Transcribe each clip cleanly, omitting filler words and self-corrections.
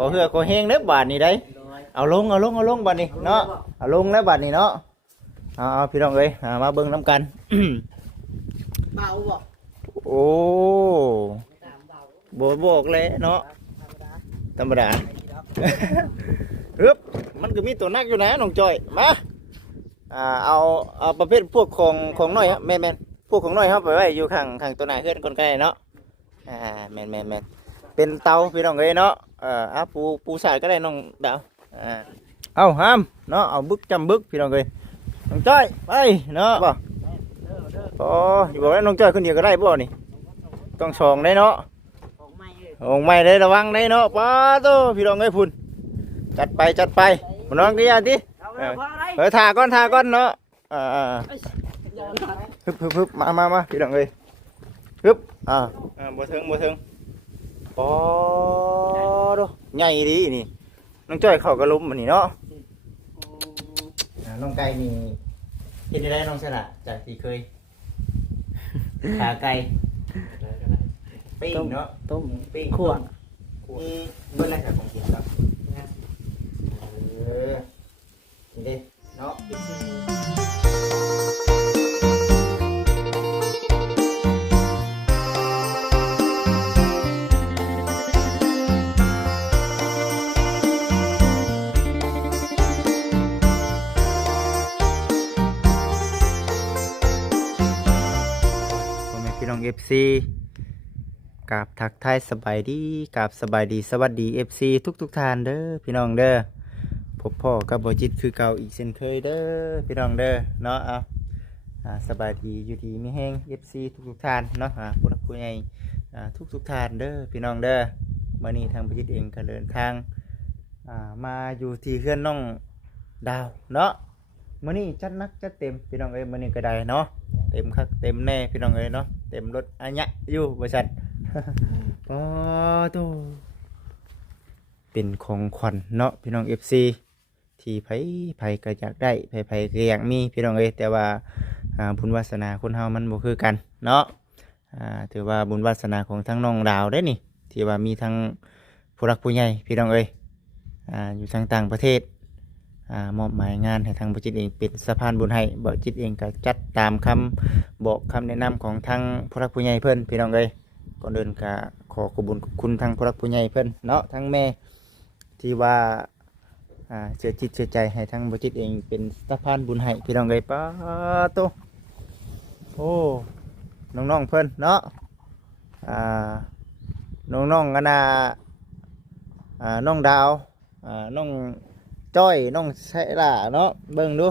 ขอเหือขอแห้งเด้อบาทนี่ได้เอาลงบาทนี่เนาะเอาลงแล้วบาทนี่เนาะเอาพี่น้องเอ้ยมาเบิ่งน้ำกัน เบาบ่ โอ้โบกเลยเนาะธรรมดา ฮึบมันก็มีตัวนักอยู่นะน้องจอยมาเอาประเภทพวกของน้อยครับแม่นพวกของน้อยครับไปไว้อยู่ข้างตัวไหนเพื่อนคนใกล้เนาะแม่นเป็นเตาพี่น้องเอ้ยเนาะปูสายก็ได้น้องดาวเอาห้ามเนาะเอาบึกจำบึกพี่น้องเอ้ยน้องจ้อยไปเนาะบ่อยู่บอกว่าน้องจ้อยคนเดียวก็ได้บ่นี่ต้องสองได้เนาะองไม่ได้ระวังได้เนาะป้าโตพี่น้องเอ้ยพุ่นจัดไปมาน้องดีอ่ะดิถ่าก้อนเนาะฮึบมาพี่น้องเอ้ยฮึบบ่ถึงปอดูใหญ่ดีนี่น้องจ้อยเข้ากระลุมมันนี่เนาะน้องไก่นี่เห็นได้น้องสละจากที่เคยขาไก่ปิ้งเนาะต้มปิ้ง ขวดเมื่อไรจากของกินครับนี่ดิเนาะพี่น้อง FC กราบทักทายสบายดีกราบสบายดีสวัสดี FC ทุกท่านเด้อพี่น้องเด้อพบพ่อกับบ่จิตคือเก่าอีกเช่นเคยเด้อพี่น้องเด้อเนาะสบายดีอยู่ดีมีแห้ง FC ทุกท่านเนาะผู้หลักผู้ใหญ่ทุกท่านเด้อพี่น้องเด้อมื้อนี้ทางบ่จิตเองก็เดินทางมาอยู่ที่เฮือนน้องดาวเนาะมื้อนี้จัดหนักจัดเต็มพี่น้องเอ้ยมื้อนี้ก็ได้เนาะเต็มคักเต็มแน่พี่น้องเอ้ยเนาะเต็มรถอันยะอยู่บริษัท ปอโตเป็นของขวัญเนาะพี่น้อง FC ที่ไผก็อยากได้ไผก็อยากมีพี่น้องเอ้ยแต่ว่าบุญวาสนาคนเฮามันบ่คือกันเนาะถือว่าบุญวาสนาของทั้งน้องดาวได้นี่ที่ว่ามีทั้งผู้รักผู้ใหญ่พี่น้องเอ้ยอยู่ทางต่างประเทศมอบหมายงานให้ทางบ่จิตเองเป็นสะพานบุญให้บ่จิตเองก็จัดตามคำบอกคำแนะนำของทางผู้รักผู้ใหญ่เพิ่นพี่น้องเอ้ยก่อนเดินก็ขอขอบคุณทางผู้รักผู้ใหญ่เพิ่นเนาะทั้งแม่ที่ว่าเชื่อจิตเชื่อใจให้ทางบ่จิตเองเป็นสะพานบุญให้พี่น้องเอ้ยป้าโตโอ้น้องๆเพิ่นเนาะน้องๆกันน้องดาวน้องจ้อยน้องไซล่าเนาะเบิ่งดู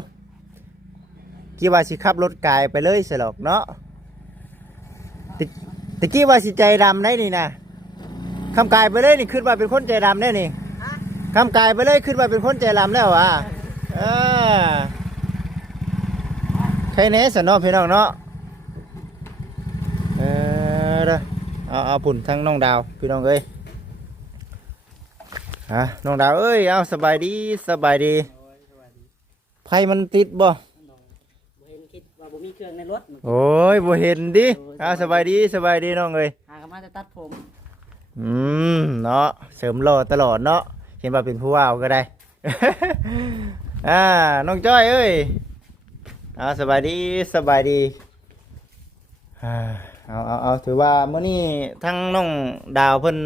กี่ว่าสิขับรถกายไปเลยสลอกเนาะตะกี้ว่าสิใจดำได้นี่นะคำกายไปเลยนี่ขึ้นว่าเป็นคนใจดำได้นี่คำกายไปเลยขึ้นว่าเป็นคนใจดำแล้วใครเนสเนาะพี่น้องเนาะเอาผุ่นทั้งน้องดาวพี่น้องเอ้ยน้องดาวเอ้ยเอาสบายดีไฟมันติดบ่โอ้ยบ่เห็นดิสบายดีน้องเอ้ยก็มาจะตัดผมเนาะเสริมหล่อตลอดเนาะเห็นว่าเป็นผู้ว่าวก็ได้ น้องจ้อยเอ้ยสบายดีเอาถือว่ามื้อนี้ทั้งน้องดาวเพิ่น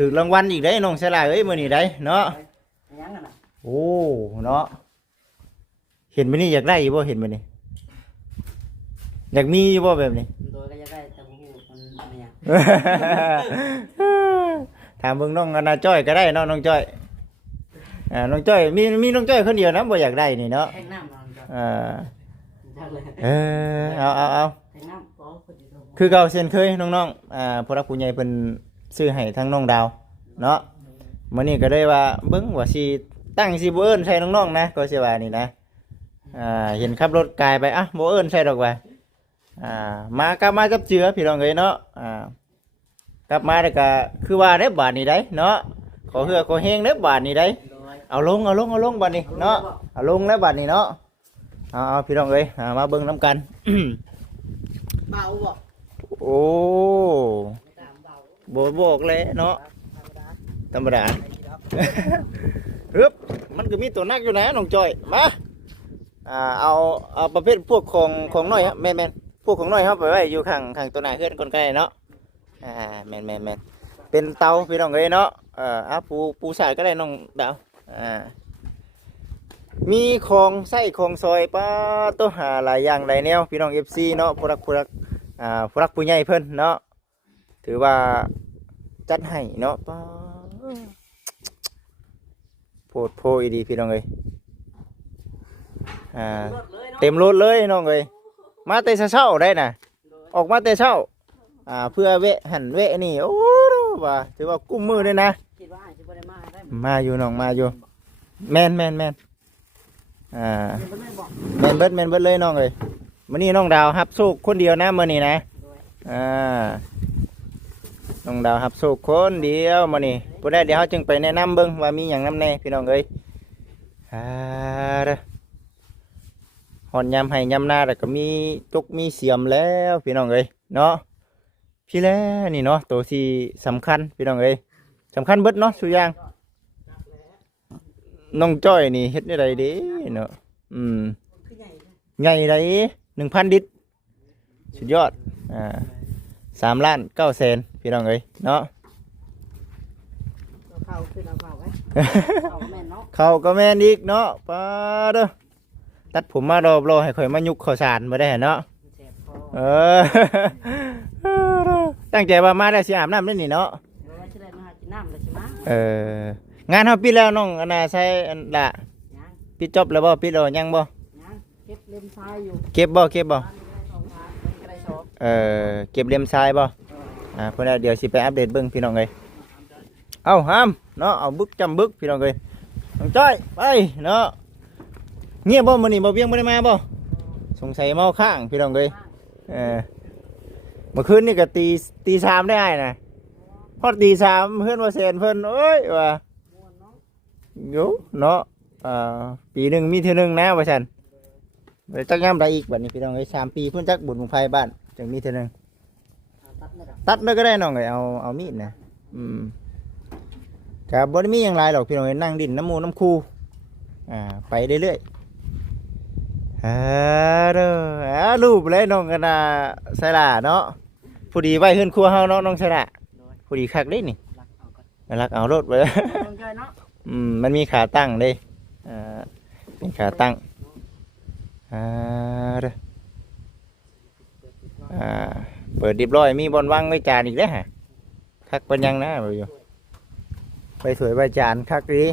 ถือรางวัลอีกได้น้องเสลาเอ้ยมื้อนี้ได้เนาะโอ้เนาะเห็นมื้อนี้อยากได้อยู่บ่เห็นมื้อนี้อยากมีอยู่บ่แบบนี้โดยก็อยากได้แต่บ่ฮู้มันอะไรอย่างถามเบิ่งน้องนาจ้อยก็ได้เนาะน้องจ้อยน้องจ้อยมีน้องจ้อยคนเดียวนะบ่อยากได้นี่เนาะแทงน้ำน้องจ้อยเอาแทงน้ำคือเก่าเช่นเคยน้องผู้รักผู้ใหญ่เพิ่นซื้อให้ทั้งน้องดาวเนาะมื้อนี้ก็ได้ว่าเบิ่งว่าสิตั้งสิบ่เอิ้นใส่น้องๆนะก็สิว่านี่นะเห็นขับรถกายไปบ่เอิ้นใส่ดอกว่ากลับมาจับเจือพี่น้องเอ้ยเนาะกลับมาแล้วก็คือว่าได้บาทนี้ได้เนาะขอเหือขอแห้งได้บาทนี้ได้เอาลงบาทนี้เนาะเอาลงแล้วบาทนี้เนาะเอาพี่น้องเอ้ยมาเบิ่งน้ำกัน เบาบ่โอ้โบกเลยเนาะ ธรรมดา ฮึบมันก็มีตัวนักอยู่นะน้องจอยมาเอาประเภทพวกของน้อยฮะแม่นพวกของน้อยครับไปไว้อยู่ข้างตัวหน้าเพื่อนคนใกล้เนาะแม่นเป็นเตาพี่น้องเอ้ยเนาะปูสายก็ได้น้องดาวมีของไส้ของซอยป้าตัวหาหลายอย่างหลายแนวพี่น้อง FC เนาะผู้รักผู้ใหญ่เพิ่นเนาะถือว่าจัดให้เนาะป้าโพดโพอีดีพี่น้องเอ้ยเต็มรถเลยน้องเอ้ยมาแต่เช้าได้น่ะออกมาแต่เช้าเพื่อเวะหันเวะนี่โอ้ว่าถือว่ากุ้มมือเลยนะคิดว่าจะบ่ได้มาได้ มาอยู่น้องมาอยู่แม่นแม่นแม่นเบิดเลยน้องเอ้ยมื้อนี้น้องดาวฮับโชคคนเดียวนะมื้อนี้นะน้องดาวฮับโชคคนเดียวมื้อนี้บ่ได้เดี๋ยวเฮาจึงไปแนะนำเบิ่งว่ามีหยังนำแน่พี่น้องเอ้ยเด้อหอนยามให้ยามหน้าแล้วก็มีจกมีเสียมแล้วพี่น้องเอ้ยเนาะพี่แล้วนี่เนาะตัวที่สำคัญพี่น้องเอ้ยสำคัญเบิดเนาะสุอย่างน้องจ้อยนี่เฮ็ดได้ไรเด้เนาะใหญ่ไร1,000 ลิตรสุดยอด3,900,000พี่น้องเอ้ยเนาะเข้าขึ้นเอาเข้าไว้เข้าแม่นเนาะ เข้าก็แม่นอีกเนาะป้าเด้อตัดผมมารอให้ข่อยมายุกข้าวสารบ่ได้เนาะตั้งใจว่ามาได้สิอาบน้ำได้นี่เนาะงานเฮาปิดแล้วน้องอนาใช้อันละปิดจบแล้วบ่ปิดแล้วยังบ่เก็บเล่มทรายอยู่เก็บบ่เก็บเล่มทรายบ่เพิ่นเดี๋ยวสิไปอัปเดตเบิ่งพี่น้องเอ้ยเอ้าห้ามเนาะเอาบึกจำบึกพี่น้องเอ้ยน้องจ้อยไปเนาะเงียบบ่มื้อนี้บ่เวียงบ่ได้มาบ่สงสัยเมาข้างพี่น้องเอ้ยเมื่อคืนนี่ก็ตี 3ได้น่ะพอตี 3เพื่อนว่าแซนเพิ่นโอ้ยว่าอยู่เนาะปีหนึ่งมีเท่านึงนะว่าฉันจักย่ำได้อีกบัดนี้พี่น้องเอ้ย3 ปีเพิ่นจักบุญของไฟบ้านจังมีเท่านึงตัดเลยก็ได้น้องเอ้ยเอามีดนะครับบ่ได้มีหยังหลายหรอกพี่น้องเอ้ยนั่งดินน้ำมูน้ำคูไปเรื่อยๆเด้อรูปเลยน้องกันใส่ละเนาะผู้ดีไว้ขึ้นครัวเฮาเนาะน้องใส่ละผู้ดีคักได้นี่รักเอารถไปมันมีขาตั้งเด้เป็นขาตั้งเด้อเปิดเรียบร้อยมีบอลวางไว้จานอีกแล้วฮะคักเป็นยังนะไปอยู่ไปสวยใบจานคักดี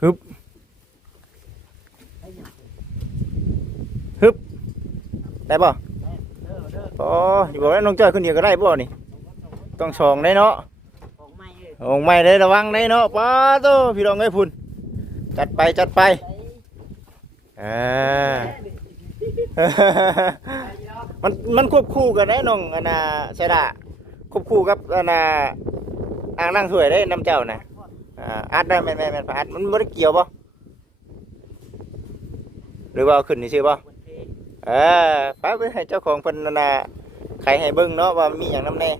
ฮึบได้ป่ะอยู่บอกว่าน้องจ้อยคนเดียวก็ได้ป่ะนี่ต้องส่องได้เนาะองไม่ได้ระวังได้เนาะป้าโตพี่น้องไอ้พุ่นจัดไปมันควบคู่กันได้น้องใช่ละควบคู่กับอ่างนั่งสวยได้น้ำเจ้านะอัดได้แม่นอัดมันไม่ได้เกี่ยวป่ะหรือว่าขึ้นนี่ชื่อป่ะป้าไปให้เจ้าของเพิ่นใครให้เบิ่งเนาะว่ามีอย่างน้ำแน่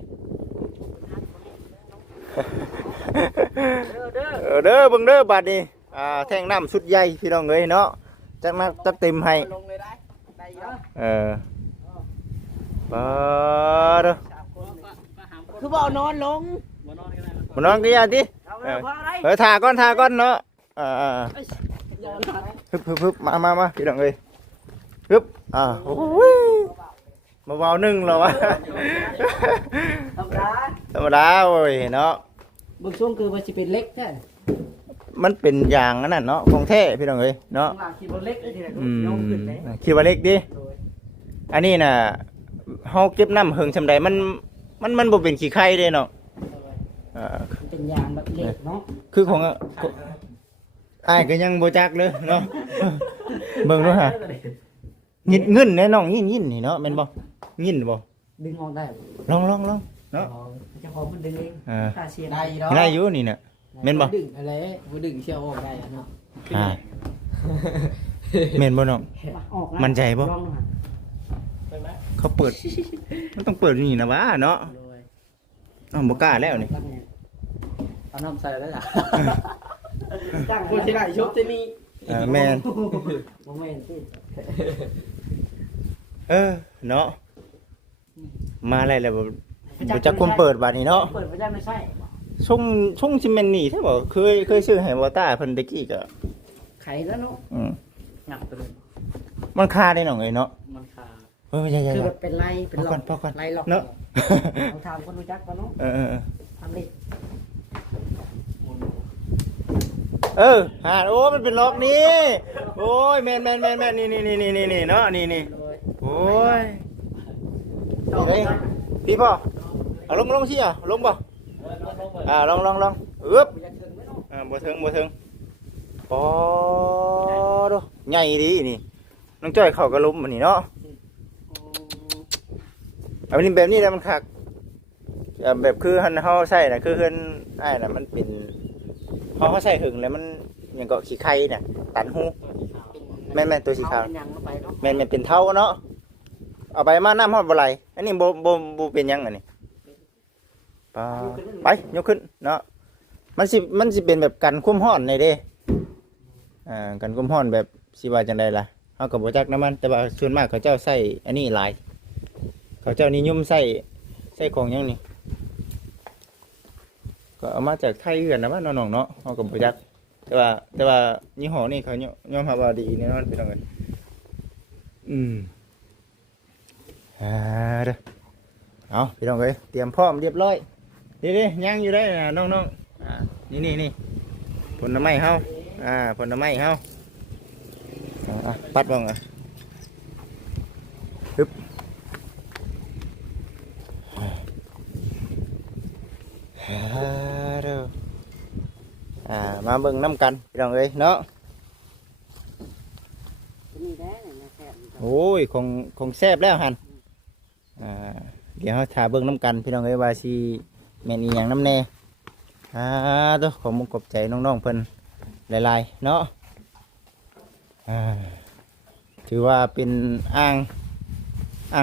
เด้อเบิ่งเด้อบาดนี้แท่งน้ำสุดใหญ่พี่น้องเอ้ยเนาะจักเต็มให้ป้าเด้อคือบ่นอนลงบ่นอนก็อย่าติถ่าก่อนเนาะฮึบมาพี่น้องเอ้ยฮึบโอ้ยมาเบาหนึ่งเหรอวะธรรมดาโอ้ยเนาะบางช่วงคือมันจะเป็นเล็กแค่มันเป็นอย่างนั้นเนาะของแท้พี่น้องเอ้ยเนาะคิดว่าเล็กได้ทีละคิดว่าเล็กดิอันนี้น่ะเฮาเก็บน้ำเฮิงชำใดมันบ่เป็นขี้ไข่เด้เนาะเป็นยางแบบเล็กเนาะคือของอ้ายก็ยังบ่จักเลยเนาะเบิ่งดูฮะยินเงินแน่น้องยินนี่เนาะแม่นบ่ยินบ่ดึงออกได้ลองเนาะเจ้าของมันดึงเองค่าเสียได้อยู่นี่น่ะแม่นบ่ดึงอะไรบ่ดึงเสียออกได้เนาะแม่นบ่น้องมั่นใจบ่เขาเปิดมันต้องเปิดนี่นะวะเนาะ อ้าวบ่กล้าแล้วนี่ ตั้งไงเอาน้ำใส่แล้วจ้ะ พูดที่ไหนชุบที่นี่ แม่น บ่แม่นสิ เนาะมาอะไรแล้วบ่จักคนเปิดบัดนี้เนาะ เปิดไม่ได้ไม่ใช่ ช่งสิแม่นนี่ใช่บ่เคยซื้อให้บ่ตาเพิ่นตะกี้ก็ ไข่แล้วเนาะ อืม งับไปเลย มันค่าได้น้องเอ้ยเนาะ มันขาด อย่า คือ ๆ แบบเป็นไรเป็นหลอก พอก่อน ไรหลอก เนาะ เราทำคนรู้จักปะเนาะ เออ ทำดิ หาโอ้มันเป็นล็อกนี่โอ้ยแม่นนี่เนาะนี่ เลย โอ้ยเฮ้ยพี่พ่อเอาลงสิอ่ะลงบ่ลองอึ๊บ อยากถึงไหมเนาะ บ่ถึงปอดูใหญ่ดีนี่น้องจ้อยเข้ากระลุมอันนี้เนาะเอานี่แบบนี้แล้วมันคักแบบคือหันเฮาใส่น่ะคือเฮือนอ้ายน่ะมันเป็นเฮาใส่หึงแล้วมันหยังก็ขี้ไข่น่ะตันหูแม่นตัวสีขาว เป็นยังเข้าไปเนาะ แม่นเป็นเท่าเนาะเอาไปมาน้ำฮอดบ่ไหลอันนี้บ่เป็นหยังอันนี้ไปยกขึ้นเนาะมันสิเป็นแบบกันคุ้มห้อนในเด้กันคุ้มห้อนแบบสิว่าจังไดล่ะเฮาก็บ่จักน้ำมันแต่ว่าส่วนมากเขาเจ้าใส่อันนี้หลายเขาเจ้านิยมใส่ของหยังนี่ก็เอามาจากไทยคือกันนะว่าน้องๆเนาะเฮาก็บ่จักแต่ว่ายี่ห้อนี้เขายอมรับว่าดีแน่นอนพี่น้องเอ้ยเด้อเอาพี่น้องเอ้ยเตรียมพร้อมเรียบร้อยนี่ย่างอยู่ได้นะน้องๆนี่ผลไม้เฮาผลไม้เฮาปัดบ้างฮึบเด้อมาเบิ่งน้ำกันพี่น้องเอ้ยเนาะ นี่ได้นะแซ่บ โอ้ยของแซ่บแล้วหันเดี๋ยวเราถ่าเบิ่งน้ำกันพี่น้องเอ้ยว่าสิแม่นอีหยังน้ำแน่ตัวขอมุกขอบใจน้องๆเพิ่นหลายๆเนาะถือว่าเป็นอ่า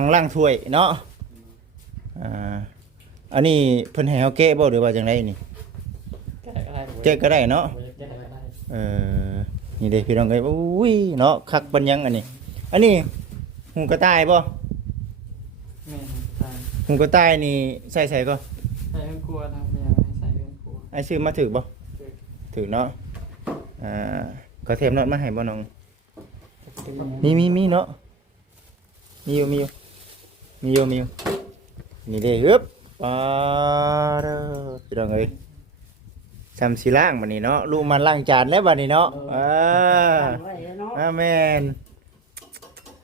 งล้างถ้วยเนาะอันนี้เพิ่นให้เฮาแกะบ่หรือว่าจังไดนี่แกะก็ได้เนาะนี่เด้พี่น้องเอ้ยอุ้ยเนาะคักปัญญังอันนี้หูกระต่ายบ่ แม่ใส่ หูกระต่ายนี่ใส่ก็ ใส่เครื่องครัวทำยังไงใส่เครื่องครัว ไอ้ซื้อมาถือบ่ถือเนาะก็เทมน็อตมาให้บ่น้องมีเนาะมีอยู่นี่เด้ฮึบปาเด้อพี่น้องเอ้ยซ้ำสิล้างบัดนี้เนาะลูกมันล้างจานแล้วบัดนี้เนาะไว้เนาะ แม่น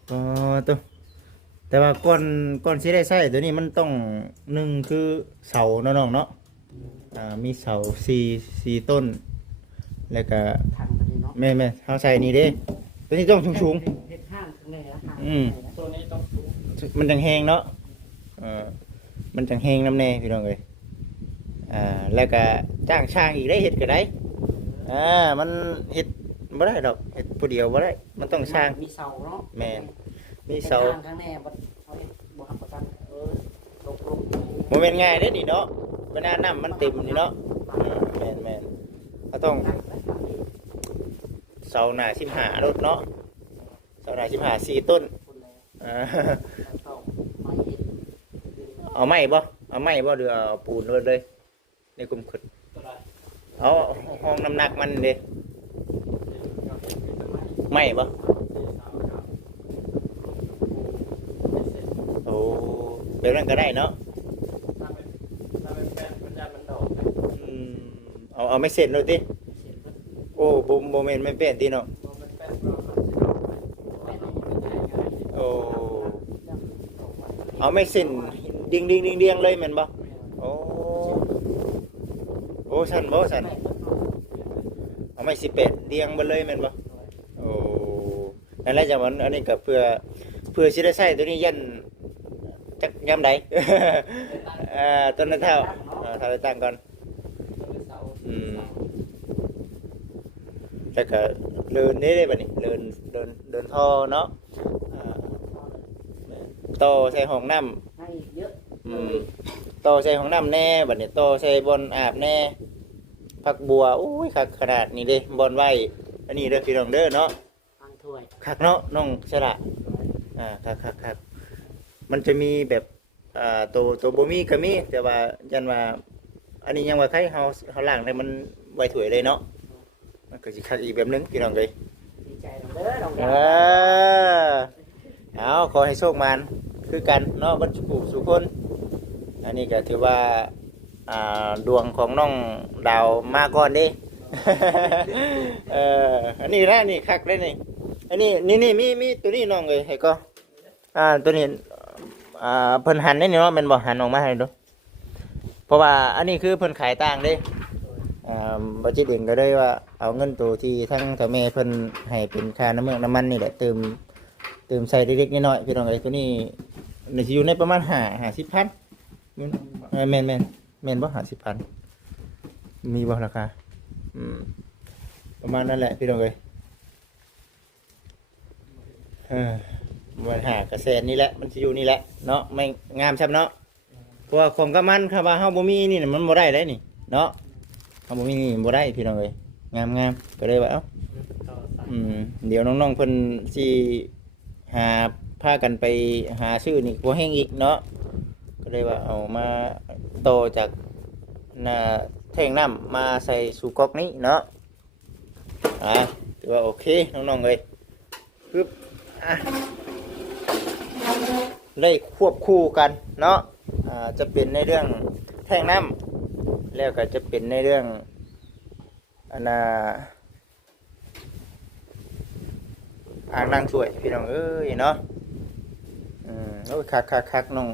ตัวแต่ว่าก่อนสิได้ใช้ตัวนี้มันต้องหนึ่งคือเสาเนาะน้องเนาะมีเสาสี่ต้นแล้วก็ ถังตัวนี้เนาะ แม่เฮาใส่นี่เด้ตัวนี้ต้องสูง เฮ็ดห้างข้างในนะทาง ตัวนี้ต้องสูง ๆมันจังแฮงเนาะมันจังแฮงน้ำแน่พี่น้องเอ้ยแล้วก็จ้างช่างอีกได้เฮ็ดก็ได้มันเฮ็ดบ่ได้ดอกเฮ็ดผู้เดียวบ่ได้มันต้องช่าง มีเสาเนาะ แม่นมีเสา ข้างในบ่เขาเฮ็ดบ่รับประกันลง บ่แม่นง่ายเด้นี่เนาะเวลาน้ำมันเต็มนี่เนาะแม่นก็ต้องเสาหน้า15รถเนาะเสาหน้า15 4ต้นเอาไม้บ่หรือเอาปูนเลยในกลุ่มขึ้นเอาห้องน้ำหนักมันเด้ไม้บ่โอ้แบบนั้นก็ได้เนาะ ถ้าเป็นแป้งมันจะมันดอก เอาไม่เสร็จเลยติโอ้โมเมนต์ไม่เป็นติเนาะ มันแป้งเรา โอ้เอาไม่เส้นเดียงเลยแม่นบ่โอ้สั่นเอาไม่18เดียงไปเลยแม่นบ่โอ้นั่นแหละจังหวะอันนี้ก็เพื่อสิได้ใช้ตัวนี้ยันจักยามใด ต้นนั้นเท่าถ้าได้ตั้งก่อนแต่ก็เดินนี่ได้บัดนี้เดินท่อเนาะต่อใส่ห้องน้ำ ให้เยอะ ต่อใส่ของน้ำแน่บัดนี้ต่อใส่บอนอาบแน่ผักบัวโอ้ยคักขนาดนี้เด้บอนไว้อันนี้เด้อพี่น้องเด้อเนาะ ฟังถ้วย คักเนาะน้องฉลาดคักมันจะมีแบบตัวบ่มีก็มีแต่ว่ายันว่าอันนี้ยังว่าใครเฮาล้างได้มันไว้ถ้วยเลยเนาะมันก็สิคักอีกแบบนึงพี่น้องเอ้ย ดีใจน้องเด้อน้อง เอ ดาว เอาขอให้โชคมันคือกันเนาะบัดสุขสุขคน อันนี้ก็ถือว่าดวงของน้องดาวมาก่อนเดิ อันนี้นะนี่คักเลยนี่อันนี้นี่มีตัวนี้น้องเลยให้ก็ตัวนี้เพิ่นหันได้นี่เนาะแมันบ่หันออกมาให้ดูเพราะว่าอันนี้คือเพิ่นขายต่างเด้บ่จิตเองก็เลยว่าเอาเงินตัวที่ทั้งเจ้าแม่เพิ่นให้เป็นค่าน้ำมันนี่แหละเติมใส่เล็กๆน้อยๆพี่น้องเอ้ยตัวนี้นี่สิอยู่ในประมาณ50,000แม่นบ่50,000มีบ่ราคาประมาณนั้นแหละพี่น้องเอ้ยมันหากระแสนี่แหละมันสิอยู่นี่แหละเนาะไม่งามใช่เนาะเพราะว่าของกะมันค่ะว่าเฮาบ่มีนี่มันบ่ได้เลยนี่เนาะเฮาบ่มีนี่บ่ได้พี่น้องเอ้ยงามก็เลยว่าเอ้า ต่อสาย เดี๋ยวน้องๆเพิ่นสิหาพากันไปหาชื่อนี่บ่แห้งอีกเนาะก็เลยว่าเอามาโตจากแท่งน้ำมาใส่สู่ก๊อกนี้เนาะถือว่าโอเคน้องๆเอ้ยปึ๊บได้ควบคู่กันเนาะจะเป็นในเรื่องแท่งน้ำแล้วก็จะเป็นในเรื่องอ่างนั่งช่วยพี่น้องเอ้ยเนาะโอ้ยคักน้อง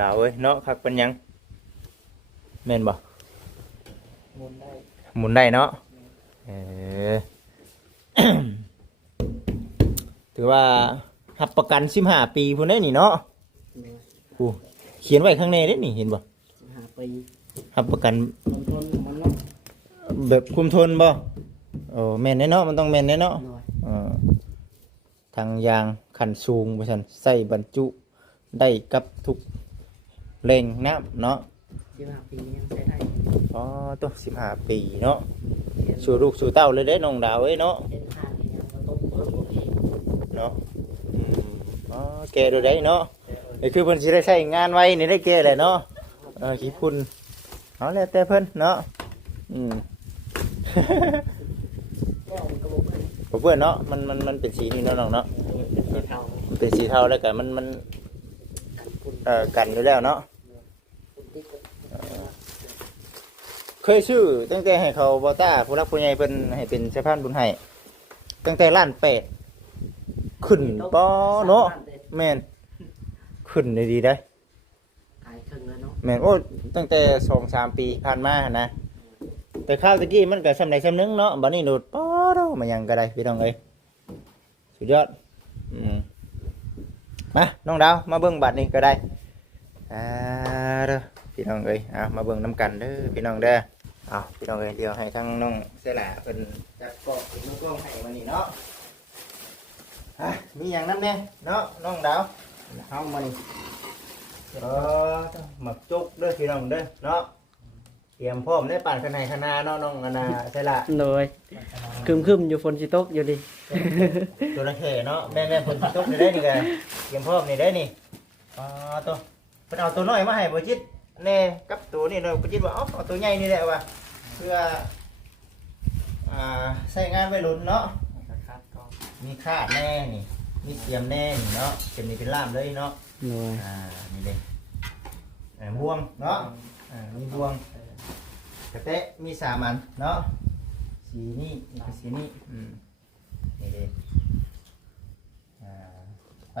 ดาวเอ้ยเนาะคักเป็นยังแม่นบ่ หมุนได้ หมุนได้เนาะถือว่าหับประกัน15 ปีพุ่นได้นี่เนาะกูเขียนไว้ข้างในได้นี่เห็นบ่ 15 ปี หับประกัน มันทนมันเนาะ แบบคุมทนบ่โอ้แม่นแน่เนาะมันต้องแม่นแน่เนาะ หน่อย ทางยางขันสูงบ่ซั่นใส่บรรจุได้กับทุกแรงน้ำเนาะ 15 ปียังใช้ได้ อ๋อตัว15 ปีเนาะสู่ลูกสู่เต้าเลยเด้น้องดาวเอ้ยเนาะ เป็นทางยังบ่ต้องเปิดบ่เอง เนาะอ๋อแกดูได้เนาะนี่คือเพิ่นสิได้ใช้งานไว้นี่ได้แกแหละเนาะขี้พุ่นเอาแล้วแต่เพิ่นเนาะก็มันก็บ่เปิด บ่เปื้อนเนาะมันเป็นสีนี่เนาะน้องเนาะ เป็นเท่า เป็นสีเทาแล้วก็มัน ฝุ่น กันอยู่แล้วเนาะ ฝุ่นติดกับ เคยชื่อตั้งแต่ให้เขาบอต้าผู้รักผู้ใหญ่เพิ่นให้เป็นสะพานบุญให้ตั้งแต่ล้าน8ขึ้นป้อเนาะแม่นขึ้นได้ดีได้ ขายครึ่งแล้วเนาะ แม่นโอ้ตั้งแต่ 2-3 ปีผ่านมาหั่นนะแต่ข้าวตะกี้มันก็สำใดสำนึงเนาะบัดนี้โดดป้อเด้อมาหยังก็ได้พี่น้องเอ้ยสุดยอดมาน้องดาวมาเบิ่งบัดนี้ก็ได้เด้อพี่น้องเอ้ยมาเบิ่งน้ำกันเด้อพี่น้องเด้อพี่น้องเอ้ยเดี๋ยวให้ทั้งน้องเสยหละเพิ่นจัดกล้องเป็นมือกล้องให้มานี่เนาะมีหยังนำแน่เนาะน้องดาวเฮามานี่หมักจุกเด้อพี่น้องเด้อเนาะเตรียมพร้อมได้ปั่นข้างในข้างหน้าเนาะน้องเสยหละ เลยคึมๆอยู่ฝนสิตกอยู่ดิ ตัวนักเขเนาะแม่เพิ่นสิจุกนี่ได้นี่ไงเตรียมพร้อมนี่ได้นี่ตัวเพิ่นเอาตัวน้อยมาให้บ่จิตแน่กับตัวนี่เนาะบ่จิตว่าเอาตัวใหญ่นี่แหละว่ะเพื่อใช้งานไว้ลุ้นเนาะ คาดกล้อง มีคาดแน่นี่มีเสียมแน่นี่เนาะเสียมนี่เป็นล่ามเลยเนาะ หน่อย นี่เลยบ่วงเนาะมีบ่วงกระเตะมี3 อันเนาะสีนี่กับสีนี่นี่เลยไป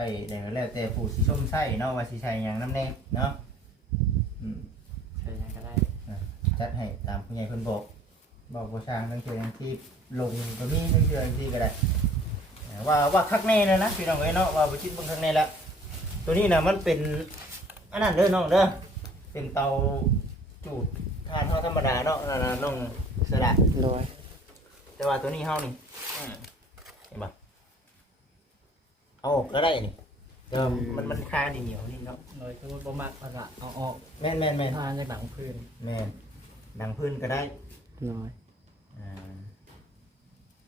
แล้วแต่ผู้สิชมใส่เนาะว่าสิใช้หยังน้ำแน่เนาะ ใช้ยังก็ได้ จัดให้ตามผู้ใหญ่เพิ่นบอกบ่ช่างทั้งเทื่อทั้งที่ลงก็มีทั้งเทื่อทั้งที่ก็ได้ว่าคักแน่เลยนะพี่น้องเอ้ยเนาะว่าบ่คิดเบิ่งคักแน่แล้วตัวนี้น่ะมันเป็นอันนั้นเด้อน้องเด้อเป็นเตาจูดถ่านเฮาธรรมดาเนาะนั่นน่ะน้องสละ หน่อย แต่ว่าตัวนี้เฮานี่เห็นบ่เอาออกก็ได้นี่ มันคาเหนียวนี่เนาะ โดยคือบ่มักภาษาเอาออก แม่น ทานจากหนังพื้น แม่นดังพื้นก็ได้ น้อย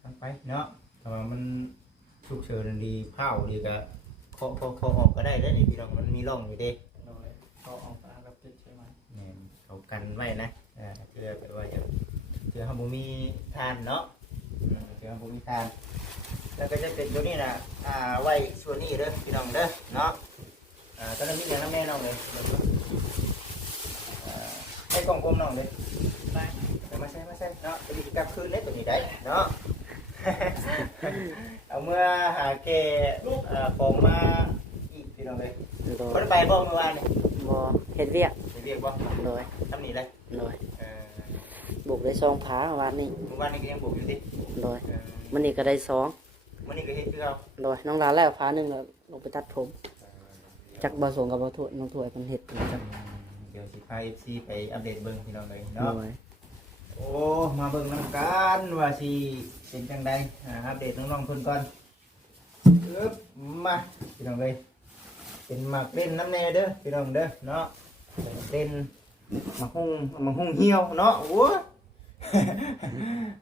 ต้องไปเนาะแต่ว่ามันฉุกเฉินดีเผาดีก็เคาะออกก็ได้แล้วนี่พี่น้องมันมีร่องอยู่เด้ โดยเขาออกตามกับติดใช่ไหม เนี่ยเขากันไว้นะเพื่อแบบว่าอย่างเพื่อเขาบ่มีทานเนาะเพื่อเขาบ่มีทานแล้วก็จะเป็นตัวนี้นะไว้ส่วนนี้เด้อพี่น้องเด้อเนาะตอนนั้นมีอย่างน้ำแม่น้องเลยให้กล่องกลมน้องเลย ได้ มาใช่เนาะจะมีกลับคืนเล็ตัวนี้ได้เนาะ เอาเมื่อหาเกของมาอีกพี่น้องเลย โดย คนไปบ่เมื่อวานนี่ บ่เฮ็ดเวียก ไปเรียกบ่ โดย ทำนี่เลย โดยบุกได้ซองผาวันนี้ เมื่อวานนี่ก็ยังบุกอยู่ดิ โดยมันนี่ก็ได้สอง วันนี้ก็เฮ็ดคือเรา โดยน้องลาแล้วผาหนึงแล้วลงไปตัดผมจักบ่ส่งกับบ่ถ้วยน้องถ้วยเพิ่นเฮ็ดจัก เดี๋ยวสิพา FC ไปอัปเดตเบิ่งพี่น้องเลย โด เนาะ ย โอ้มาเบิ่งนำกันว่าสิเป็นจังใดอัปเดตน้องๆเพิ่นก่อนอึ๊บมาพี่น้องเลยเป็นหมากเล่นน้ำแน่เด้อพี่น้องเด้อเนาะเล่นหมากหุ่งเหี่ยวเนาะโอ้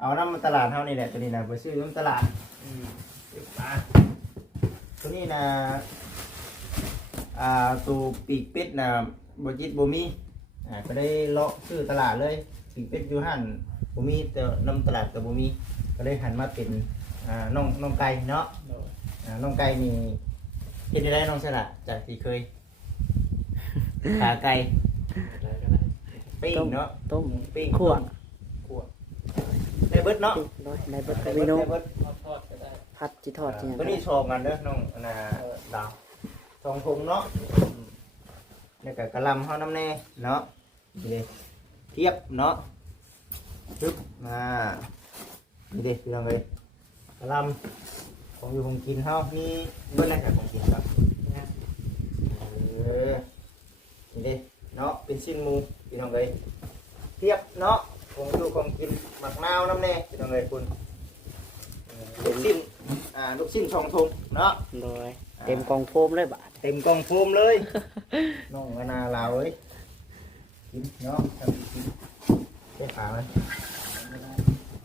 เอาน้ำมาตลาดเท่านี้แหละตัวนี้นะไปซื้อน้ำตลาดตัวนี้นะตัวปีกเป็ดนะบจิตบ่มีก็ได้เลาะซื้อตลาดเลยปีกเป็ดอยู่หันบ่มีแต่น้ำตลาดแต่บ่มีก็เลยหันมาเป็นน้องไก่เนาะ โดย น้องไก่นี่เห็นได้น้องสละจากที่เคยขาไก่ ได้ก็ได้ ปิ้งเนาะ ต้ม ปิ้ง คั่ว คั่วได้เบิดเนาะ โดยในเบิด ได้ เม เบิด นู ได้เบิด ทอดก็ได้ ผัดจิทอดจิหยัง ตัวนี้โชว์กันเด้อน้องดาวสองถุงเนาะนี่ก็กระลำเฮาน้ำแน่เนาะนี่เด้เทียบเนาะปึ๊บนี่เด้พี่น้องเอ้ยกระลำของอยู่ของกินเฮามีเบิดอะไรกับของกินครับนี่เด้เนาะเป็นชิ้นหมูพี่น้องเอ้ยเทียบเนาะของอยู่ของกินหมักนาวน้ำแน่พี่น้องเอ้ยคุณลูกชิ้นลูกชิ้นสองถุงเนาะ โดยเต็มกล่องโฟมเลยบาด เต็มกล่องโฟมเลย น้องนาลาวเอ้ยกินเนาะทำกินได้ขาไหม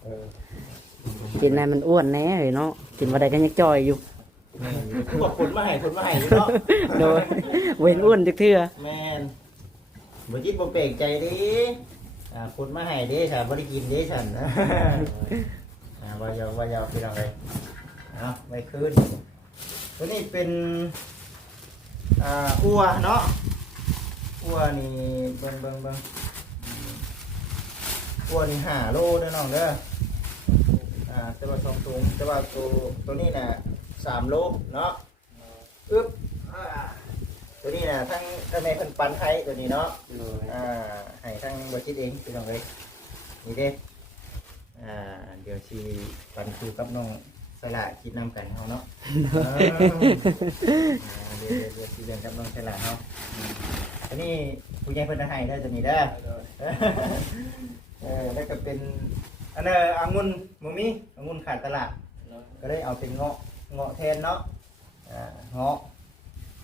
เออ กินให้มันอ้วนแน่เลยเนาะกินบ่ได้ก็ยังจ่อยอยู่ บอกคนมาให้อยู่เนาะ โดยเว้นอ้วนจักเทื่อ แม่นบ่จิตบ่เปลกใจดิคนมาให้ดิค่ะบ่ได้กินดิฉันว่ายาวพี่น้องเลยเอาไว้คืนตัวนี้เป็นอัวเนาะอัวนี่เบิ่งอัวนี่5 โลเด้อน้องเด้อแต่ว่า2 ถุงแต่ว่าตัวนี้น่ะ3 โลเนาะอึ๊บตัวนี้น่ะทั้งแม่เพิ่นปันไทยตัวนี้เนาะ โดย ให้ทั้งบ่คิดเองพี่น้องเอ้ยนี่เด้เดี๋ยวสิปันคู่กับน้องสละคิดนำกันเฮาเนาะเดี๋ยวสิเรียนกับน้องสละเฮาอันนี้ผู้ใหญ่เพิ่นให้ได้อตัวนี้เด้อ โดย แล้วก็เป็นอันนั้นองุ่นบ่มีองุ่นขาดตลาด โดย ก็ได้เอาเป็นเงาะแทนเนาะเงาะ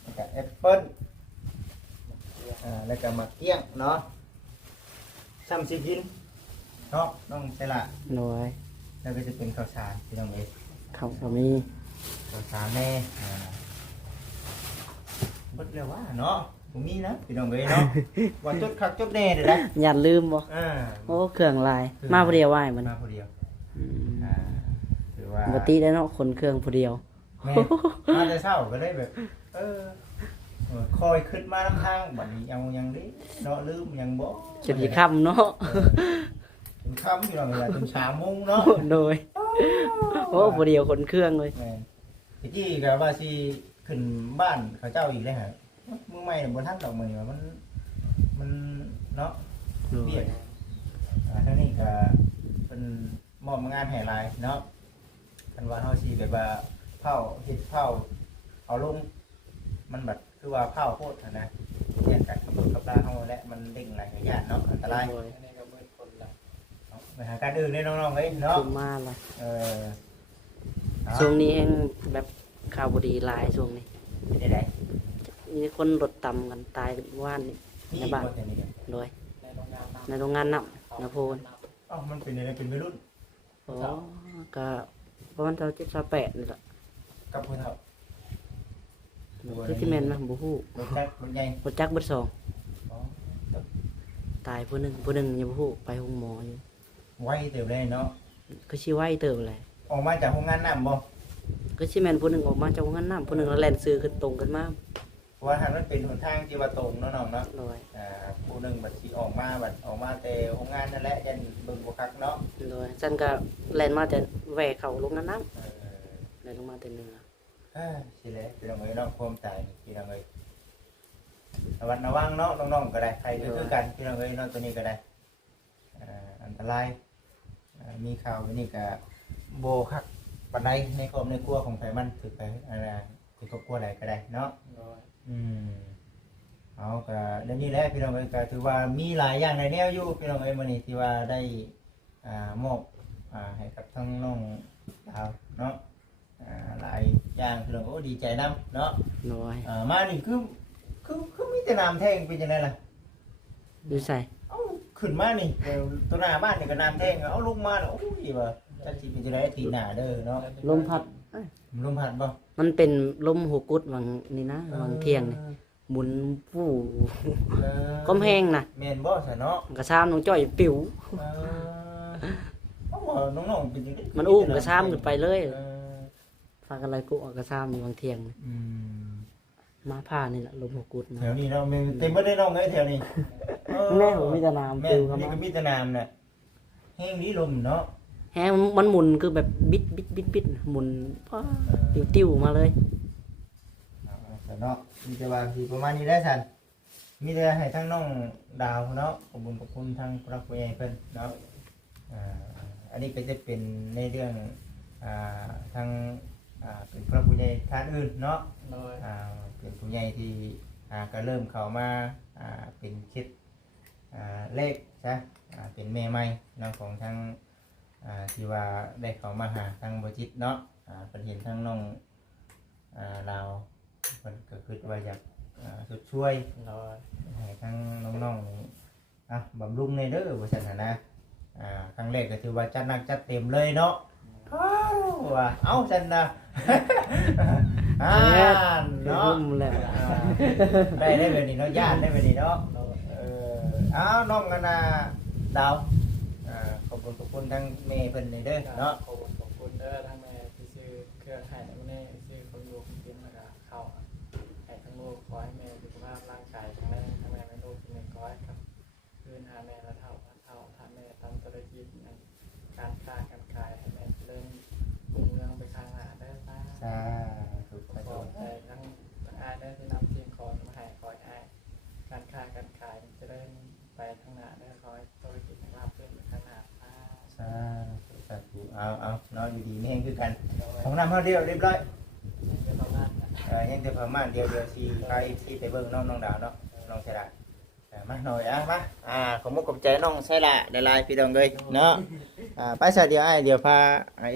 แล้วก็แอปเปิ้ลแล้วก็มะเกี้ยงเนาะซ้ำสิกินเนาะน้องใช่ละ โดย แล้วก็จะเป็นข้าวสารพี่น้องเอ้ย เขาก็มี ข้าวสารแน่บดเลยว่าเนาะผมมีนะพี่น้องเอ้ยเนาะว่าจุดคักจุดแน่เด้อนะ อย่าลืมบ่โอ้เครื่องลายมาผู้เดียวไหวมัน มาผู้เดียว อืม ถือว่า ปกติแล้วเนาะคนเครื่องผู้เดียว แม่มาแต่เช้าก็เลยแบบคอยขึ้นมาน้ำทางบัดนี้เอายังดิเนาะลืมยังบ่ จุดที่ค่ำเนาะ ถึงค่ำพี่น้องเวลาถึง3 โมงเนาะ โดยโอ้ผู้เดียวคนเครื่องเลย แม่นตะกี้ก็ว่าสิขึ้นบ้านเขาเจ้าอีกเลยฮะมื้อใหม่น่ะบ่ทันดอกมื้อนี้ว่ามันเนาะ โด เบีย ย ดทั้งนี้ก็เป็นมอบงานให้หลายเนาะคันว่าเฮาสิแบบว่าเผาเฮ็ดเผาเอาลงมันแบบคือว่าเผาโพดนะเรียนกันกับรถกับลาเฮาและมันเด้งหลายอย่างเนาะอันตราย โดย อันนี้ก็เบิดคนละ ไปหาการอื่นได้น้องๆเอ้ยเนาะ ขึ้นมาละ เออ ช่วงนี้เองแบบข่าวบดีหลายช่วงนี้ เป็นได้ แ มีคนรถต่ำกันตายกันว่านนี่ นี่ ในบ้าน บ่แต่นี่กัน โดย ในโรงงานน้ำ ในโรงงานน้ำนาโพน เอ้ามันเป็นอะไรเป็นวัยรุ่น โอ้ก็ประมาณ27-28นี่แหละ กับผู้เฒ่า คือที่แม่นนะบ่ฮู้ รถจักรรถใหญ่ บ่จักเบิดสอง อ๋อ ตายผู้หนึงยังบ่ฮู้ไปโรงหมออยู่ ไวเติบได้เนาะ ก็สิไว้เติบแหละ ออกมาจากโรงงานน้ำบ่ ก็สิแม่นผู้หนึงออกมาจากโรงงานน้ำผู้หนึงแล้วแล่นซื้อขึ้นตรงกันมา เพราะว่าทางนั้นเป็นหนทางที่ว่าตรงเนาะน้องเนาะ โดย ผู้หนึงบัดสิออกมาแต่โรงงานนั่นแหละยันเบิ่งบ่คักเนาะ โดยฉันก็แล่นมาแต่แหวกเข้าโรงงานน้ำ เออ แล่นลงมาแต่เหนือ สิแหละพี่น้องเอ้ยเนาะความตายนี่พี่น้องเอ้ยระวัดระวังเนาะน้องๆก็ได้ใครก็คือกันพี่น้องเอ้ยเนาะตัวนี้ก็ได้อันตรายมีข่าวอันนี้ก็บ่คักปานใดในครอบในครัวของไผมันถือไปอะไรที่ครอบครัวใดก็ได้เนาะ โดย เอาก็เดี๋ยวนี้แหละพี่น้องเอ้ยก็ถือว่ามีหลายอย่างในแนวอยู่พี่น้องเอ้ยมื้อนี้ที่ว่าได้มอบให้กับทั้งน้องดาวเนาะหลายอย่างพี่น้องโอ้ดีใจนํเนาะ โดย มานี่คือมีแต่น้ำแท่งเป็นจังได๋ล่ะ อยู่ใส่ เอ้าขึ้นมานี่ตัวหน้าบ้านนี่ก็น้ำแท่งเอาลงมาแล้วโอ้ยว่าจักสิเป็นจังได๋ตีหน้าเด้อเนาะ ลมพัด ลมพัดบ่ มันเป็นลมหัวกุดวังนี่นะวังเที่ยงนี่หมุนฟู่ก้มแห้งนะ แม่นบ่ซะเนาะ กระซ้ำน้องจ้อยปิ๋ว เอ้าบ่น้องๆเป็นจังได๋ มันอุ้มกระซ้ำขึ้นไปเลย เออ ฟังอะไรกูออกกระซ้ำอยู่วังเที่ยงนี่ อืม มาผ้านี่แหละลมหัวกุดนะ แถวนี้เนาะแม่เต็มบ่ได้น้องเอ้ยแถวนี้ แม่ผมมีแต่น้ำ แม่ ปิวเข้า นี่ มา ก็มีแต่น้ำน่ะแห้งดีลมเนาะ แฮงมันหมุนคือแบบบิดหมุนป้าติ้วๆมาเลย เอาเนาะมีแต่ว่าสิประมาณนี้ได้ซั่นมีแต่ให้ทั้งน้องดาวเนาะขอบคุณทั้งพระผู้ใหญ่เพิ่นเนาะอันนี้ก็จะเป็นในเรื่องทางเป็นพระผู้ใหญ่ท่านอื่นเนาะ โดย เป็นผู้ใหญ่ที่ก็เริ่มเข้ามาเป็นคิดเลขใช่เป็นแม่ใหม่เนาะของทางที่ว่าได้เข้ามาหาทางบจิตเนาะเป็นเห็นทางน้องเราวเพิ่นก็คิดว่าอยากสุดช่วย โดย ให้ทางน้องๆนี่บำรุงในเด้อว่าซั่นน่ะนะครั้งแรกก็ถือว่าจัดหนักจัดเต็มเลยเนาะว่าเอาซั่นนะ เนาะ เนาะ รุ่มแล้ว ได้แบบนี้เนาะญาติได้แบบนี้เนาะ โดย เอาน้องกันนะดาวขอบคุณทั้งแม่เพิ่นนี่เด้อเนาะ ขอบคุณเด้อทั้งแม่ที่ซื้อเครื่องให้ในวันนี้ซื้อคนอยู่คนกินแล้วก็เข้าให้ทั้งลูกขอให้แม่สุขภาพร่างกายแข็งแรงทั้งแม่เป็นลูกที่หนึ่งขอให้ครับคืนหาแม่ละเท่าถ้าแม่ทำธุรกิจในการค้าการขายให้แม่เริ่มรุ่งเรืองไปข้างหน้าได้ป้า สาธุสา ข ธุ อบใจทั้งอายได้ที่นำเสียงขอมาให้ขอให้อายการค้าการขายจะได้ไปข้างหน้าได้ขอให้ธุรกิจราบรื่นไปข้างหน้าป้า สาธุสาธุเอาเนาะอยู่ดีไม่แห้งคือกันของน้ำเฮาเดียวเรียบร้อย เป็นประมาณนั้น ยังแต่ประมาณเดียวสิไปที่ไปเบิ่งน้องดาวเนาะน้องใช่ละมาหน่อยมาขอมุกขอบใจน้องใช่ละได้ลายพี่ดองเลยเนาะไปซะเดี๋ยวเดี๋ยวพา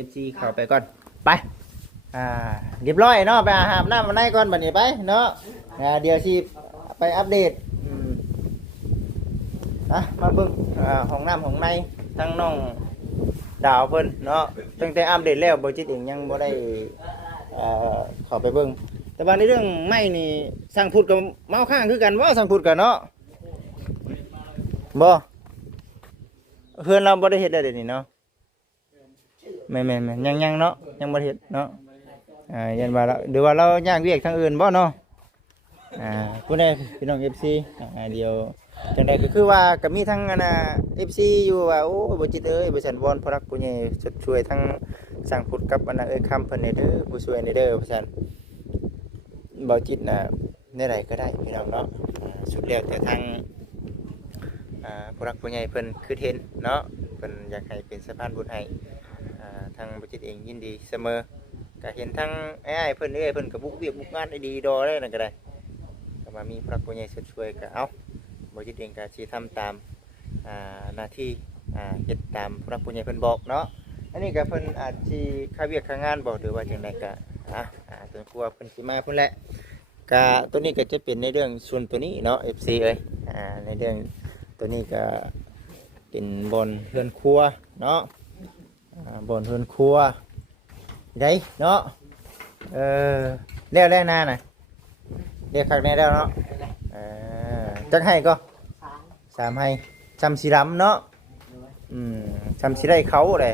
FC เข้าไปก่อนไปเรียบร้อยเนาะไปอาบน้ำมาในก่อนบัดนี้ไปเนาะเดี๋ยวสิไปอัปเดตมาเบิ่งห้องน้ำของในทั้งน้องดาวเพิ่นเนาะตั้งแต่อัปเดตแล้วบ่จิตเองยังบ่ได้เข้าไปเบิ่งแต่ว่าในเรื่องไม้นี่สั่งพูดกับเมาข้างคือกันว่าสั่งพูดกันเนาะบ่เพื่อนเราบ่ได้เฮ็ดได้เดี๋ยวนี้เนาะแม่นๆยังเนาะยังบ่ได้เฮ็ดเนาะยันว่าเราหรือว่าเราย่างเวียกทางอื่นบ่เนาะผู้ใดพี่น้อง FC เดี๋ยวจังได๋ก็คือว่าก็มีทั้งFC อยู่ว่าโอ้บ่จิตเอ้ยบ่ซั่นวอนพระผู้ใหญ่ช่วยทั้งสั่งพูดกับเอ้ยคำเพิ่นเด้อผู้ช่วยเด้อว่าซั่นบ่จิตน่ะได้ใดก็ได้พี่น้องเนาะสุดแล้วแต่ทางผู้รักผู้ใหญ่เพิ่นคือเห็นเนาะเพิ่นอยากให้เป็นสะพานบุญให้ทางบ่จิตเองยินดีเสมอก็เห็นทั้งอ้ายเพิ่นเอ้ยเพิ่นก็บุกเวียกบุกงานได้ดีดอได้นั่นก็ได้ก็มามีผู้รักผู้ใหญ่ช่วยก็เอาบ่จิตเองก็สิทำตามหน้าที่เฮ็ดตามผู้รักผู้ใหญ่เพิ่นบอกเนาะอันนี้ก็เพิ่นอาจสิค่าเวียกค่างานบ่หรือว่าจังไดก็จนกลัวเพิ่นสิมาพุ่นแหละ กะตัวนี้ก็จะเป็นในเรื่องส่วนตัวนี้เนาะ FC เอ้ยในเรื่องตัวนี้ก็เป็นบอนเฮือนครัวเนาะบอนเฮือนครัวได้เนาะแล้วหน้าน่ะเรียกคักแน่แล้วเนาะจักให้ก็3ให้ชำสีดำเนาะชำสีได้เขาเลย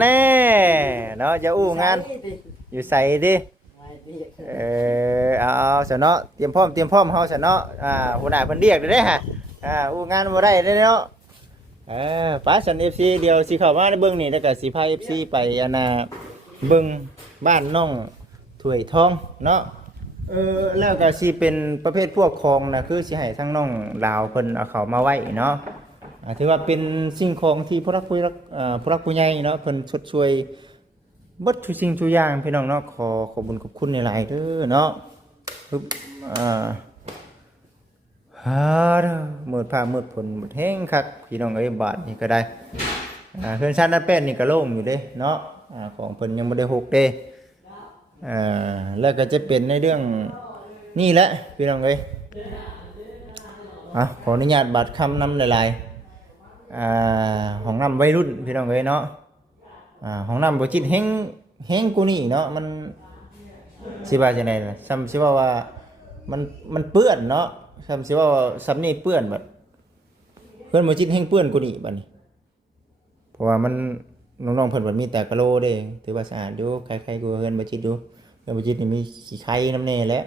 แน่เนาะจะอู้งานอยู่ใส่ดิเอาเสยเนาะเตรียมพร้อมเฮาเสยเนาะหัวหน้าเพิ่นเรียกได้ฮะอู้งานบ่ได้เด้เนาะป้าสัน FC เดียวสิเข้ามาในเบิ่งนี่แล้วก็สิพา FC ไปเบิ่งบ้านน้องถ้วยทองเนาะแล้วก็สิเป็นประเภทพวกของนะคือสิให้ทั้งน้องลาวเพิ่นเอาเขามาไว้เนาะถือว่าเป็นสิ่งของที่ผู้รักผู้ใหญ่เนาะเพิ่นชดช่วยเบิดทุกสิ่งทุกอย่างพี่น้องเนาะขอบุญขอบคุณหลายๆเด้อเนาะปึ๊บมืดผ้ามืดฝนมืดแห้งคักพี่น้องเอ้ยบาทนี่ก็ได้เฮือนชั้นนั้นเป็นนี่ก็โล่งอยู่เด้เนาะของเพิ่นยังบ่ได้หกเด้แล้วก็จะเป็นในเรื่องนี่แหละพี่น้องเอ้ยขออนุญาตบาดคำนำหลายๆของนำวัยรุ่นพี่น้องเอ้ยเนาะของนำบ่จิตแห้งกูนี่เนาะมันสิว่าจังได๋ล่ะซ้ำสิว่ามันเปื้อนเนาะซ้ำสิว่าซ้ำนี่เปื้อนบัดเพิ่นบ่จิตแห้งเปื้อนกูนี่บัดนี้เพราะว่ามันน้องๆเพิ่นบัดมีแต่กะโหลเด้ถือว่าสะอาดอยู่ใครๆกูเพิ่นบ่จิตดูเพิ่นบ่จิตนี่มีขี้ไข่น้ำแน่แหละ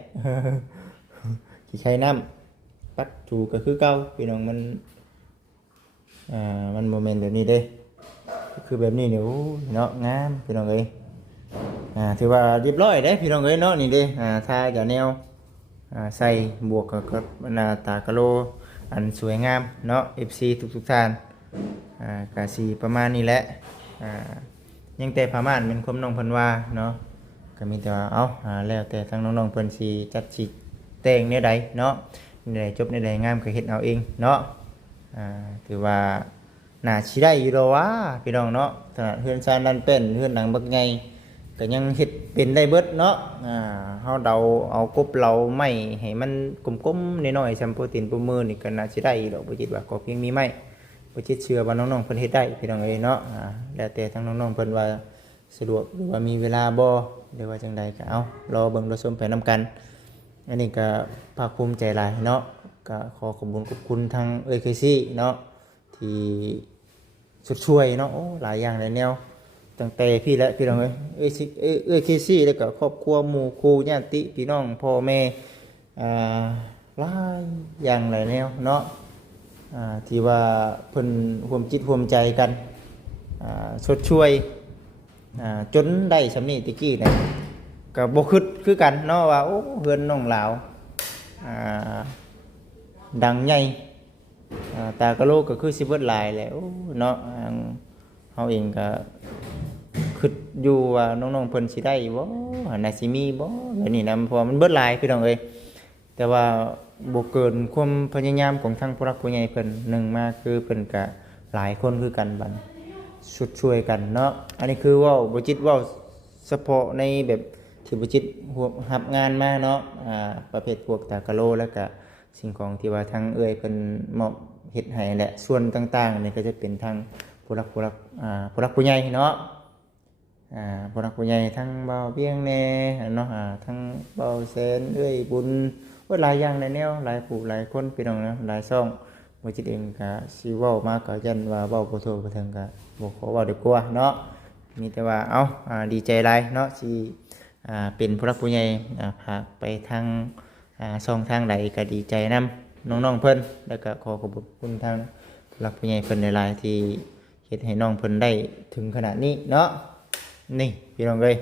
ขี้ไข่น้ำปัดถูก็คือเก่าพี่น้องมันโมเมนต์แบบนี้เด้คือแบบนี้เนี่ยโอ้เนาะงามพี่น้องเอ้ยถือว่าเรียบร้อยเด้พี่น้องเอ้ยเนาะนี่เด้ทากับแนวใส่บวกกับตากะโลอันสวยงามเนาะ FC ทุกท่านกะสีประมาณนี้แหละยังแต่ผ้าม่านเป็นความน้องเพิ่นว่าเนาะก็มีแต่ว่าแล้วแต่ทั้งน้องๆเพิ่นสิจัดสิแต่งแนวใดเนาะแนวใดจบแนวใดงามก็เฮ็ดเอาเองเนาะถือว่าน่าสิได้อยู่ดอกว่าพี่น้องเนาะขนาดเฮือนซานนั่นเป็นเฮือนหลังบักใหญ่ก็ยังเฮ็ดเป็นได้เบิดเนาะเฮาเดาเอากบเราไม้ให้มันกลมๆน้อยๆซัมโปรตีนปูมือนี่ก็น่าสิได้อยู่ดอกบ่จิตว่าก็เพียงมีไม้บ่จิตเชื่อว่าน้องๆเพิ่นเฮ็ดได้พี่น้องเอ้ยเนาะแล้วแต่ทั้งน้องๆเพิ่นว่าสะดวกหรือว่ามีเวลาบ่หรือว่าจังใดก็เอารอเบิ่งรอชมไปนํกันอันนี้ก็ภาคภูมิใจหลายเนาะก็ขอขอบคุณทางเคซี่เนาะที่ช่วยเนาะโอ้หลายอย่างหลายแนวตั้งแต่พี่และพี่น้องเคซี่แล้วก็ครอบครัวหมู่ครูญาติพี่น้องพ่อแม่หลายอย่างหลายแนวเนาะที่ว่าเพิ่นร่วมจิตร่วมใจกันช่วยจนได้สำนี้ตะกี้เนี่ยก็บ่คิดคือกันเนาะว่าโอ้เฮือนน้องลาวดังใหญ่ตากะโลก็คือสิเบิดหลายแหละเนาะเฮาเองก็คิดอยู่ว่าน้องๆเพิ่นสิได้บ่น่าสิมีบ่แบบนี้นะเพราะมันเบิดหลายพี่น้องเอ้ยแต่ว่าบ่เกินความพยายามของทางผู้รักผู้ใหญ่เพิ่นหนึ่งมาคือเพิ่นก็หลายคนคือกันบัดช่วยกันเนาะอันนี้คือเว้าบ่จิตเว้าเฉพาะในแบบที่บ่จิตรับงานมาเนาะประเภทพวกตากะโลแล้วก็สิ่งของที่ว่าทางเพิ่นมอบเฮ็ดให้แหละส่วนต่างๆนี่ก็จะเป็นทางผู้รักผู้ใหญ่เนาะผู้รักผู้ใหญ่ทั้งเบาเบี้ยงแน่เนาะทั้งเบาแสนบุญหลายอย่างหลายแนวหลายผู้หลายคนพี่น้องนะหลายช่องบ่จิตเองก็สิเว้ามาก็ยันว่าเว้าบ่ทั่วบ่ถึงก็บ่ขอเว้าดีกว่าเนาะมีแต่ว่าดีใจหลายเนาะสิเป็นผู้รักผู้ใหญ่พาไปทางช่องทางใดก็ดีใจนำน้องๆเพิ่นแล้วก็ขอขอบคุณทางผู้รักผู้ใหญ่เพิ่นหลายๆที่เฮ็ดให้น้องเพิ่นได้ถึงขนาดนี้เนาะนี่พี่น้องเอ้ย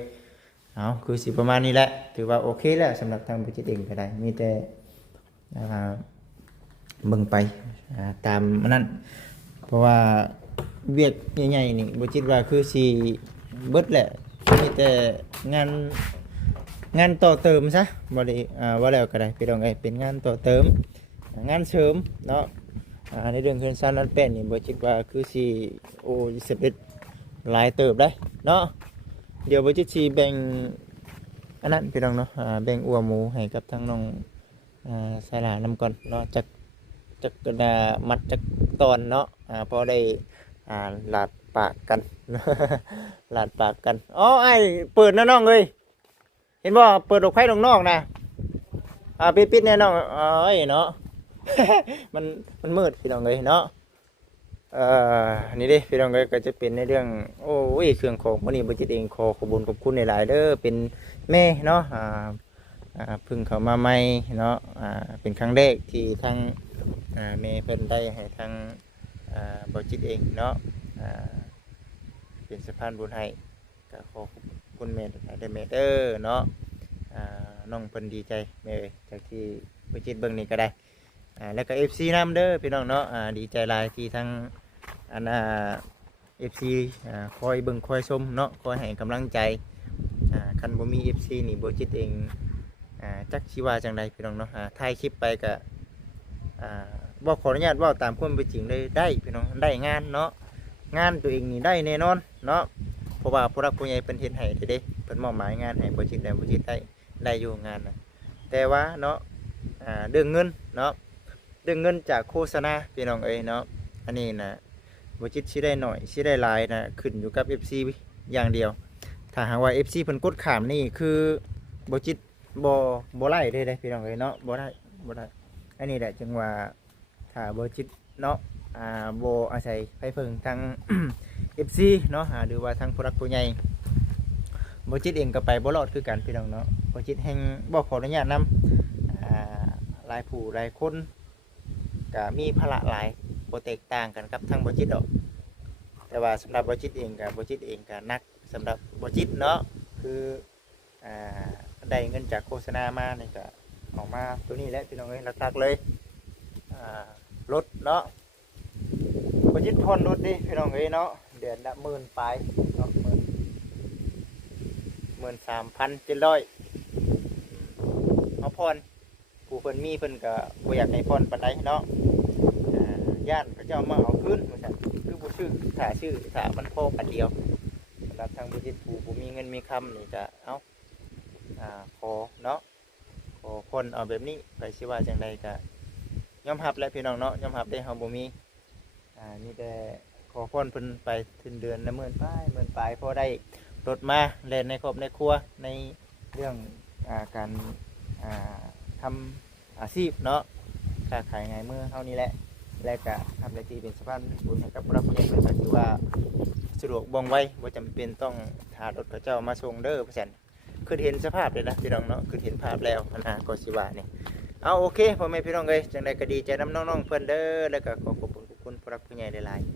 คือสิประมาณนี้แหละถือว่าโอเคแล้วสำหรับทางบ่จิตเองก็ได้มีแต่เบิ่งไปตามนั้นเพราะว่าเวียกใหญ่ๆนี่บ่จิตว่าคือสิเบิดแหละมีแต่งานต่อเติมซะบ่ได้ว่าแล้วก็ได้พี่น้องเอ้ยเป็นงานต่อเติมงานเสริมเนาะในเรื่องเฮือนซ่านนั้นเป็นนี่บ่คิดว่าคือสิสำเร็จหลายเติบได้เนาะเดี๋ยวบ่จิตสิแบ่ง อันนั้นพี่น้องเนาะแบ่งอัวหมูให้กับทั้งน้องสายหลานำก่อนเนาะจักกระดามัดจักตอนเนาะพอได้หลาดปากกัน หลาดปากกันอ๋อไอ้เปิดนะน้องเอ้ยเห็นบ่เปิดดอกไผ่ดอกนอกนะปิดๆแน่น้องเอ้ยเนาะ มันมืดพี่น้องเอ้ยเนาะนี่ดิพี่น้องเอ้ยก็จะเป็นในเรื่องโอ้ยเครื่องของมื้อนี้บ่จิตเองขอบุญขอบคุณหลายๆเด้อเป็นแม่เนาะเพิ่งเข้ามาใหม่เนาะเป็นครั้งแรกที่ทางแม่เพิ่นได้ให้ทางบ่จิตเองเนาะเป็นสะพานบุญให้ก็ขอขอบคุณแม่ได้แม่เด้อเนาะน้องเพิ่นดีใจแม่เอ้ยจากที่บ่จิตเบิ่งนี่ก็ได้แล้วก็ FC นำเด้อพี่น้องเนาะดีใจหลายที่ทางFC คอยเบิ่งคอยชมเนาะคอยให้กำลังใจคันบ่มี FC นี่บ่จิตเองจักสิว่าจังไดพี่น้องเนาะถ่ายคลิปไปก็บ่ขออนุญาตเว้าตามความเป็นจริงเลยได้พี่น้องได้งานเนาะงานตัวเองนี่ได้แน่นอนเนาะเพราะว่าผู้รักผู้ใหญ่เพิ่นเฮ็ดให้เด้เพิ่นมอบหมายงานให้บ่จิตแล้วบ่จิตได้อยู่งานน่ะแต่ว่าเนาะเรื่องเงินเนาะเรื่องเงินจากโฆษณาพี่น้องเอ้ยเนาะอันนี้นะบ่จิตสิได้หน่อยสิได้หลายนะขึ้นอยู่กับ FC อย่างเดียวถ้าหากว่า FC เพิ่นกดข้ามนี่คือบ่จิตบ่ไล่ได้พี่น้องเอ้ยเนาะบ่ได้อันนี้แหละจึงว่าถ้าบ่จิตเนาะบ่อาศัยไผเพิ่งทาง FC เนาะหรือว่าทางผู้รักผู้ใหญ่บ่จิตเองก็ไปบ่รอดคือกันพี่น้องเนาะบ่จิตแห่งบ่ขออนุญาตนำหลายผู้หลายคนก็มีภาระหลายบ่แตกต่างกันกับทางบ่จิตดอกแต่ว่าสำหรับบ่จิตเองก็นักสำหรับบ่จิตเนาะคือได้เงินจากโฆษณามานี่ก็ออกมาตัวนี้แหละพี่น้องเอ้ยหลักๆเลยรถเนาะบ่จิตผ่อนรถดิพี่น้องเอ้ยเนาะเดือนละ10,000ปลายเนาะ13,700เอาผ่อนผู้เพิ่นมีเพิ่นก็บ่อยากให้ผ่อนปานใดเนาะย่านก็จะมาเอาคืนว่าซั่นคือบ่ซื้อถ้ามันพอกันเดียวสำหรับทางบ่จิตผู้มีเงินมีคำนี่ก็เอาขอเนาะขอผ่อนเอาแบบนี้ไปสิว่าจังไดก็ยอมรับแหละพี่น้องเนาะยอมรับได้เฮาบ่มีนี่แต่ขอผ่อนเพิ่นไปถึงเดือนละ10,000ปลายพอได้รถมาเล่นในครอบในครัวในเรื่องการทำอาชีพเนาะค้าขายไงมือเฮานี่แหละและก็ทำหน้าที่เป็นสะพานบุญให้กับผู้รับผู้ใหญ่เพิ่นก็ถือว่าสะดวกว่องไวบ่จำเป็นต้องหารถเขาเจ้ามาส่งเด้อว่าซั่นคือเห็นสภาพเลยนะพี่น้องเนาะคือเห็นภาพแล้วก็สิว่านี่เอาโอเคพ่อแม่พี่น้องเอ้ยจังไดก็ดีใจนำน้องๆเพิ่นเด้อแล้วก็ขอขอบคุณผู้รักผู้ใหญ่หลายๆ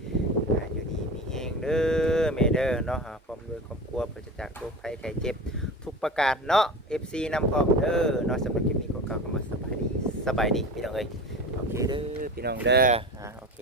อยู่ดีมีเองเด้อแม่เด้อเนาะพร้อมด้วยครอบครัวปราศจากโรคภัยไข้เจ็บทุกประการเนาะ FC นำพร้อมเด้อเนาะสำหรับคลิปนี้ก็กล่าวคำว่าสบายดีพี่น้องเอ้ยโอเคเด้อพี่น้องเด้อโอเค